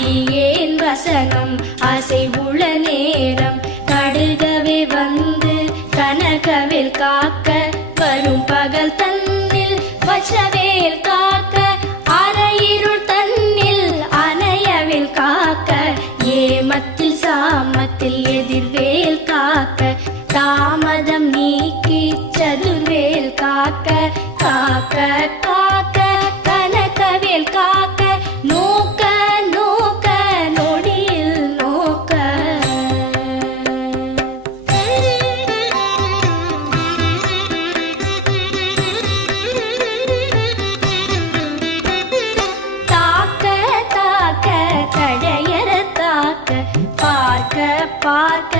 அடியேன் வசனம் அசைவுள நேரம் கடுகவே வந்து கனகவேல் காக்க வரும் பகல் தன்னில் வச்சவேல் காக்க அரையிருள் தன்னில் அணையவேல் காக்க ஏமத்தில் சாமத்தில் எதிர்வேல் காக்க தாமதம் நீக்கி சதுர்வேல் காக்க காக்க காக்க கனகவேல் காக்க நோக்க நோக்க நொடியில் நோக்க தாக்க தாக்க கடையற தாக்க பார்க்க பார்க்க